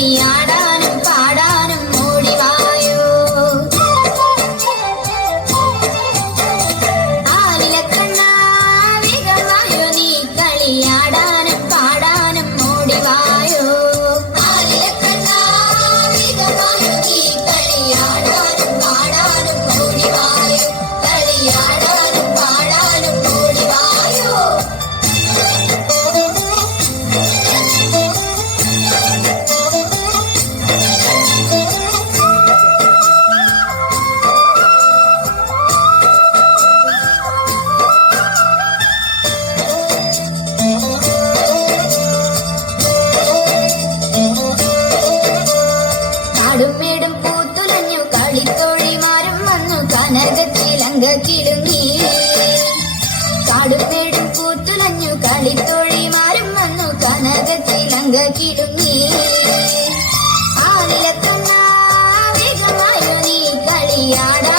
நீயா കിടകിടുങ്ങി കാടുമേടും പൂത്തുലഞ്ഞു കളിത്തൊഴിമാരും വന്നു കനകത്തിലങ്ക കിടുങ്ങി ആ നിലത്തന്നാ നീ കളിയാട.